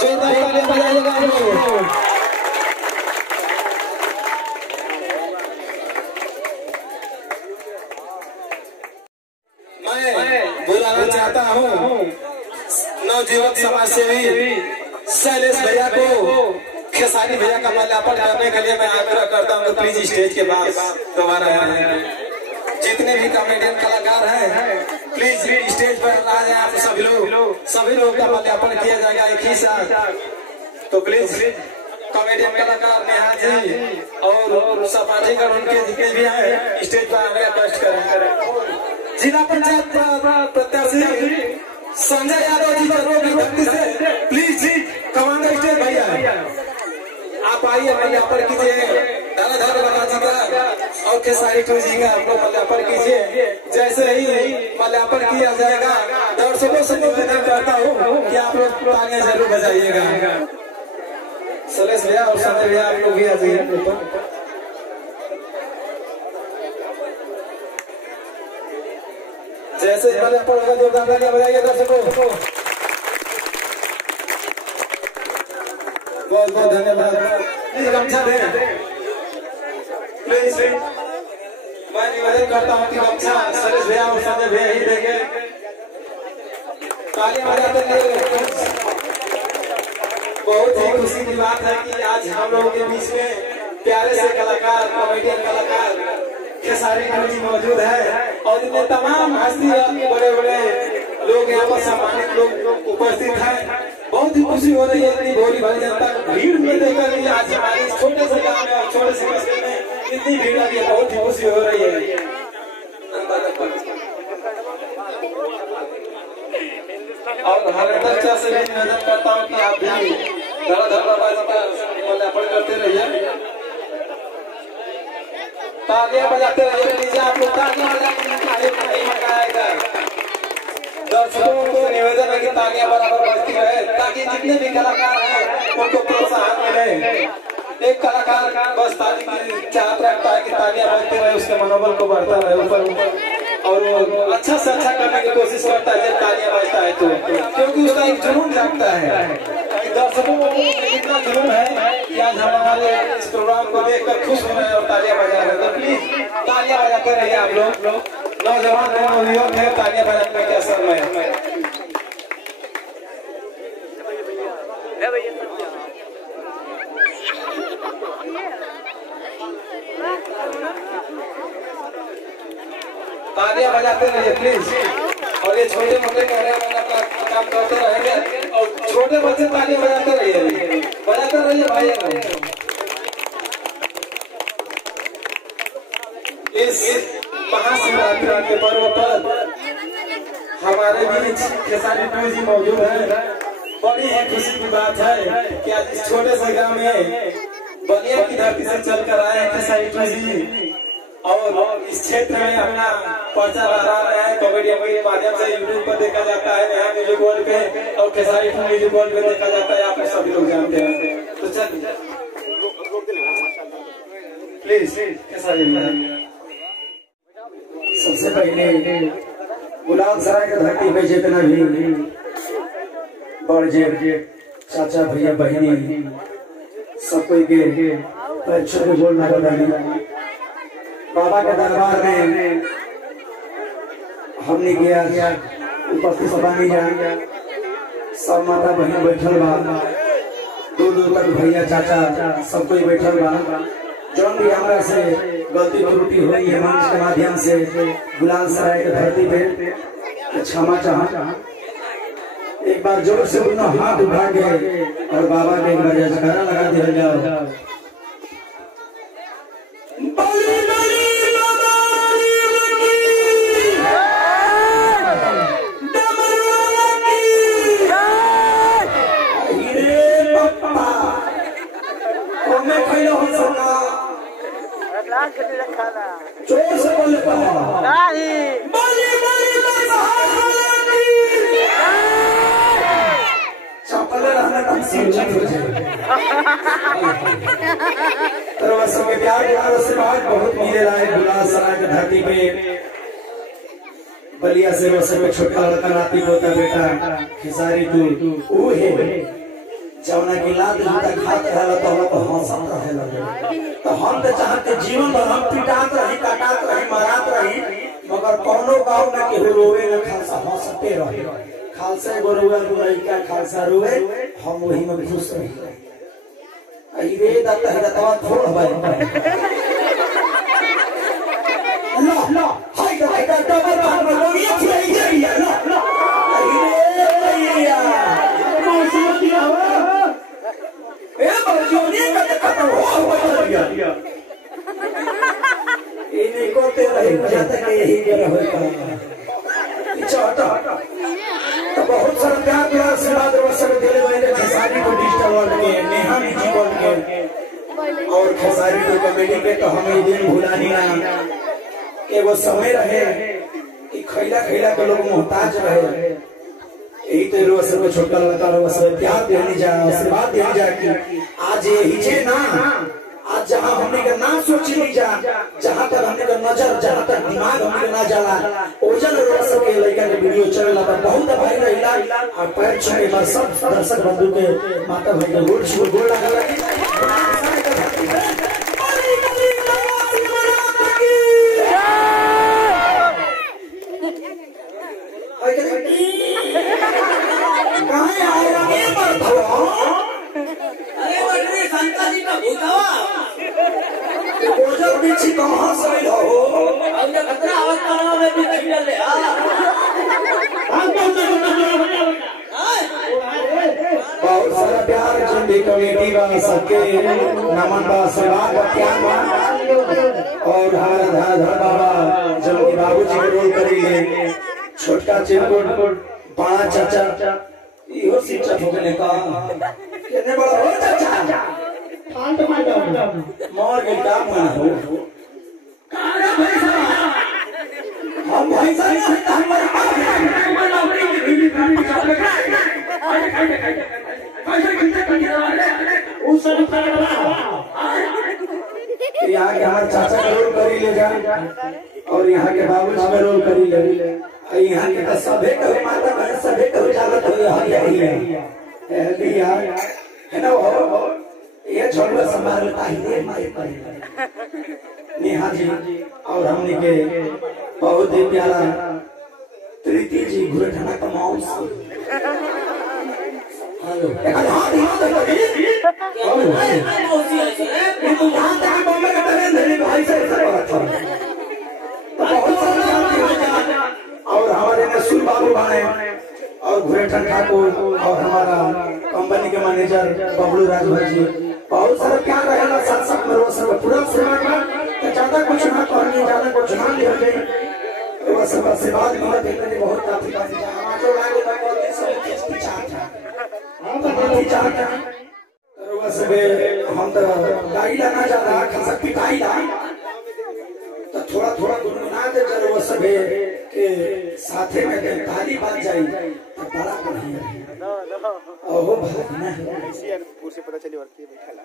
जोरदार तालियां बजाइएगा आप लोग। मैं बुलाना चाहता हूँ नवजीवन समाज सेवी शैलेश भैया को खेसारी भैया का माल्यार्पण करने के लिए मैं आग्रह करता हूँ। प्लीज स्टेज के पास दोबारा आए। जितने भी कॉमेडियन कलाकार हैं प्लीज स्टेज पर आ जाए। आप सभी लोग का माल्यार्पण किया जाएगा एक ही साथ। तो प्लीज कॉमेडियन कलाकार नेहा जी और सपाठीगढ़ उनके जितने भी हैं स्टेज पर आने का कष्ट करें। जिला पंचायत प्रत्याशी संजय यादव जी जरूर से प्लीज कमांडर स्टेज भैया आप आइए माल्यार्पण कीजिए। धनाधर बालाजी का और खेसारी टू जी का आप लोग माल्यार्पण कीजिए। जैसे ही माल्यार्पण किया जाएगा दर्शकों से निवेदन करता हूँ कि आप लोग तालियां जरूर बजाइएगा। शैलेश भैया और संजय भैया आप लोग भी आ जाइए। जैसे ही माल्यार्पण होगा जोरदार तालियां बजाइए दर्शकों। बहुत बहुत धन्यवाद। प्लीज गमछा दें प्लीज। मैं निवेदन करता हूँ कि गमछा शैलेश भैया और संजय भैया ही देंगे। तालियां बजाते रहिए। बहुत ही खुशी की बात है कि आज हम लोगों के बीच में प्यारे से कलाकार कॉमेडियन कलाकार खेसारी जी मौजूद है और इतने तमाम हस्ती बड़े बड़े लोग यहाँ पर सम्मानित लोग उपस्थित हैं। बहुत ही खुशी हो रही है इतनी भोली भारी जनता भीड़ में देखकर आज हमारे छोटे से गाँव में और छोटे से कस्बे में इतनी भीड़ लगी है। बहुत ही खुशी हो रही है। और हर से भी निवेदन करता हूँ कि आप भी धड़ाधड़बाजी का माल्यार्पण करते रहिए। तालियां बजाते रहिए प्लीज। आप लोग तालियां बजाएगा। दर्शकों को निवेदन है कि तालियां बराबर बजती रहे ताकि जितने भी कलाकार हैं उनको प्रोत्साहन मिले। एक कलाकार बस ताली की चाहत रखता है कि तालियां बजती रहे उसके मनोबल को बढ़ता रहे ऊपर और वो अच्छा से अच्छा करने की कोशिश करता है जब तालियां बजता है तो, क्योंकि उसका एक जुनून जागता है। दर्शकों को इतना जुनून है कि आज हमारे इस प्रोग्राम को देखकर खुश हो रहे हैं और तालियां बजा रहे हैं। तो प्लीज तालियां बजाते रहिए आप लोग। नौजवान नवयुवक है तालियां बजाने में क्या शर्म है। तालियां बजाते रहिए प्लीज। और ये छोटे मोटे कैमरामैन अपना काम करते रहेंगे और छोटे बच्चे तालियां बजाते रहिए भाई। इस महाशिवरात्रि के पर्व पर हमारे बीच खेसारी टू जी मौजूद है। बड़ी ही खुशी की बात है कि आज इस छोटे से गांव में बलिया की धरती से चलकर आए हैं खेसारी टू जी और इस क्षेत्र में अपना पर्चा लहरा रहे हैं। कॉमेडियन के माध्यम से यूट्यूब पर देखा जाता है, नेहा म्यूजिक वर्ल्ड पे और खेसारी टू म्यूजिक वर्ल्ड पे देखा जाता है। आप सभी लोग जानते हैं। तो चलिए प्लीज खेसारी सबसे पहले गुलाबसराय के धरती पे जितना भी बड़ जेठ चाचा भैया बहनी सब कोई के पैर बोलना बतानी बाबा के दरबार में हमने किया उपस्थित सबानी जाए सब माता बहन बैठल बा। दूर दूर तक भैया चाचा सब कोई बैठल बा। जौन भी हमरा से गलती त्रुटि हुई है मंच के माध्यम से गुलाबसराय के धरती पे क्षमा चाह। एक बार जोर से दोनों हाथ उठा के और बाबा के एक बार जयकारा लगा दिया जाओ। जोर से बोले प्यार से बात बहुत मिले लाए गुलाबसराय की धरती पे बलिया से छोटा लड़का नाती होता बेटा खेसारी तू है जौना की लाद जूता खात रहल तो हम तो हंसत रहल तो हम तो चाहते जीवन भर हम पिटात रही काटात रही मारात रही मगर कोनो गांव में केहू रोवे न खालसा हंसते रहे खालसा गोरुआ रुआ का खालसा रोवे हम वही में खुश रही आई रे दत्ता दत्ता थोड़ भाई ला ला हाय का डबल बार लोगिया थी आई रे ला ला आई रे या मौसम दिया हो ए बरजोनी का खत्म हो गया इन्हीं को तेरा ही जाता के यही मेरा होगा चाहता तो बहुत सारा प्यार प्यार आशीर्वाद वर्षक दिले वाले खेसारी को डिजिटल वर्ल्ड के नेहा निजी वर्ल्ड के और खेसारी को कमेटी के तो हमें दिन भुलानी ना कि वो समय रहे कि खैला खैला के लोग मोहताज रहे यही तो रोज को छोटा लड़का रोज से प्यार देने जा आशीर्वाद देने जा कि आज यही छे ना आज जहाँ हमने का ना सोची नहीं जा जहाँ तक हमने का नजर जहाँ तक दिमाग हमने ना जाला ओजन रोज के लड़का के वीडियो चल रहा बहुत भाई रहिला और पैर छुए बस सब दर्शक बंधु के माता भाई के गोड़ छुए गोड़ लगा कहाँ से हो अब जब खतरा आवाज करना में भी नहीं डाल ले बहुत सारा प्यार जिंदगी कमेटी का सबके नमन का आशीर्वाद का प्यार और हमारा धर बाबा जब बाबूजी को रोल करेंगे छोटका चिरकुट बड़ा चाचा इहो शिक्षक हो गए का कितने बड़ा हो चाचा मोर के काम ना हो हम भाई साहब हमारे यहाँ के हमारे चाचा का रोल करी ले जा और यहाँ के बाबूजी का रोल करी ले यहाँ के तो सभे कभी माता बहन सभे कभी जागत हो है ना वो ये छोड़ो संभाल ताही मारे पड़े नेहा जी और हमने के बहुत ही प्यारा प्रीति जी घुरठाना का मौम हेलो और हमारे नसूर बाबू भाई और घुरठन ठाकुर और हमारा कंपनी के मैनेजर बबलू राजभर जी बहुत सारा प्यार रहेगा साथ साथ में रोज पूरा श्रीमान तो ज्यादा कुछ ना कहनी ज्यादा कुछ ना लिया गई वो सब से बात नहीं देखने बहुत काफी काफी जो लागे मैं बहुत दिन से किसकी चाहता हम तो बहुत चाहता वो सब हम तो गाड़ी लाना जा रहा खा सकती गाड़ी ला तो थोड़ा थोड़ा गुनगुना दे जरूर वो सब के साथे में ताली बात जाई तो बड़ा नहीं ओहो भागना उसे पता चली वर्ती बैठाला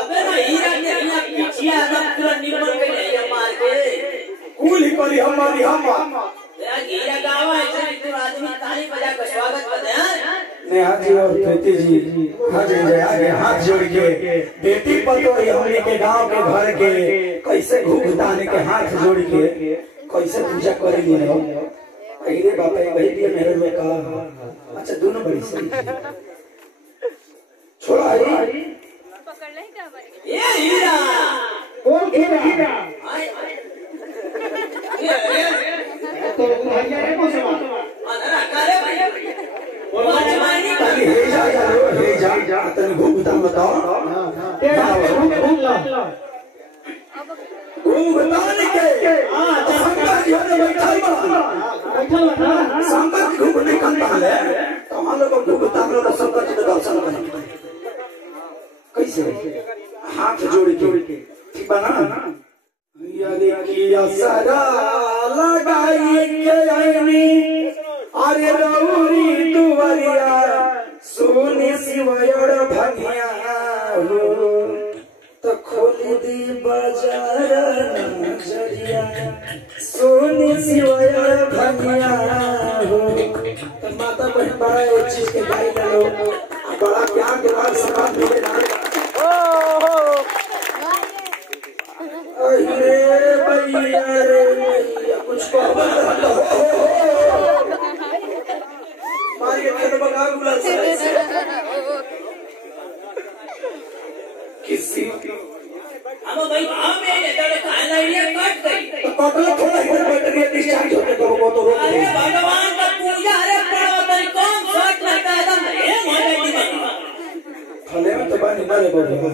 अबे ना हीरा के हीरा पीछे आदम पूरा निमन के ले मार के कूल ही करी हमारी हम यार हीरा गावा ऐसे तो आदमी ताली बजा के स्वागत करते हैं नेहा जी और प्रीति जी हाथ आगे हाथ जोड़ के बेटी पतो हमने के गांव के घर के कैसे घूमताने के हाथ जोड़ के कैसे पूजा करेंगे अरे बाबा वही दिया मेरे में कहा अच्छा दोनों बड़ी सही छोड़ा हरी पकड़ ले क्या बनेगा ये हीरा कौन हीरा तो भैया है कौन सा अरे करे भैया वो जवानी का हे जा तने घूमता बताओ घूम ला घूमताने के संगत होने बैठल बा संगत घूमने का है तो हम लोग घूमता हम लोग संगत के दर्शन करेंगे कैसे हाथ जोड़ के ठीक बना यानी किया सरा लगाई के आईनी अरे रौरी दुवरिया सोने सिवायर भगिया हो तो खोली दी बाजार नजरिया सोने सिवायर भगिया हो तो माता बहन बड़ा एक चीज के गाई लो बड़ा प्यार के पानी ना ले बाबू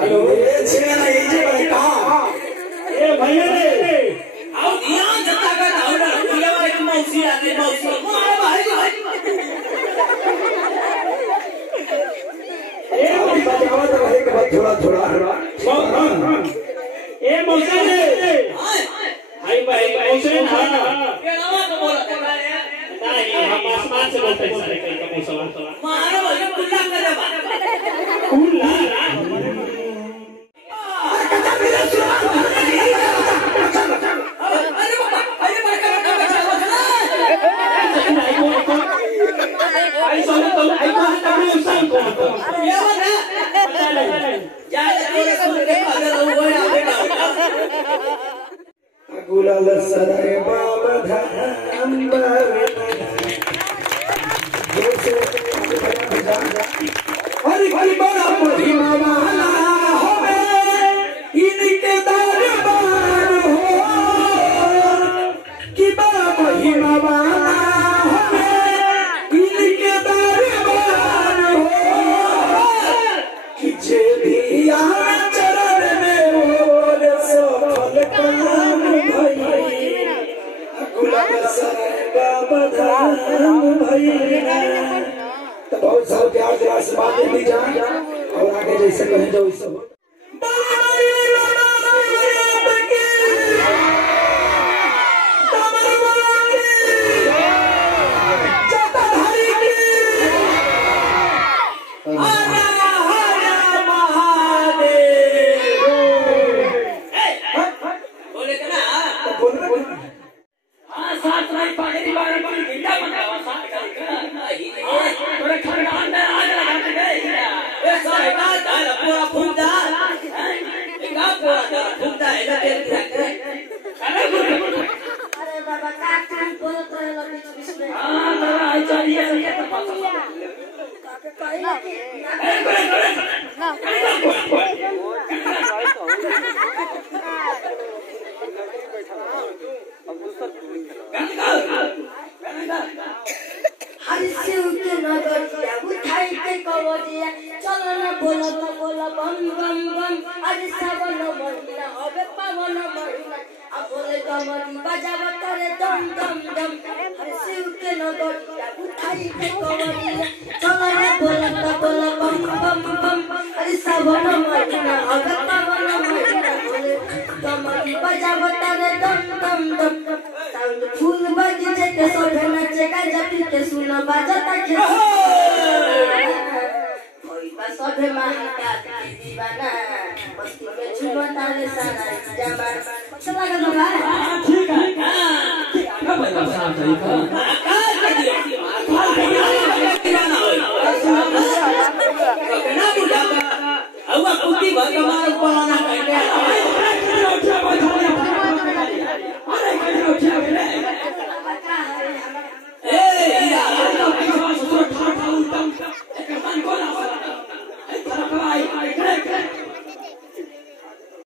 हेलो ये छेड़ा ना ये भाई कहां ए भैया रे आओ ध्यान जता का आओ ना ये वाले मौसी आते मौसी मारे भाई ए बचावा तो एक बात थोड़ा थोड़ा ए मौसी रे हाय भाई मौसी हां ये नाम तो बोला नहीं हम आसमान से बोलते हैं सारे कहीं का मौसम मारो भाई कुल्ला कर बा कुल्ला अरे बाबा अरे बड़का बच्चा आई सोने तो आई को तभी उसान को ये वाला जा तेरे सुन के अगर वो आवे ना गुलाल सराय बाबा धाम हरि हरि बड़ा महिमा वाला होवे इनके दरबार हो कि बड़ा महिमा वाला होवे इनके दरबार हो कि जे भी आवे चरण में और सफल काम भई गुलाब सराय बाबा धाम भई बहुत सारे प्यार से आशीर्वाद दी जाए और आगे जैसे कहें जो वैसे हो अरे बाबा का काम बोलत रहलो बीच में हरि शिव के नगर दिया उठाई के कवरिया चलो ना बोला तो बोला बम बम बम आज सावन महीना होबे पावन महीना अब बोले कमरी बजावा करे दम दम दम हरि शिव के नगर दिया उठाई के कवरिया चलो ना बोला तो बोला बम बम बम आज सावन महीना होबे पावन महीना बोले कमरी बजावा करे दम दम दम साउंड फूल बगीचे के सोभे नाचे गाजा पी के सुनो बाजता के कोई बस सोभे महाकाल के दीवाना मस्ती में झूमता रे सारा जमाना चला गया बाबा ठीक है क्या बता साहब तरीका ना बुला हुआ कुटी भगवान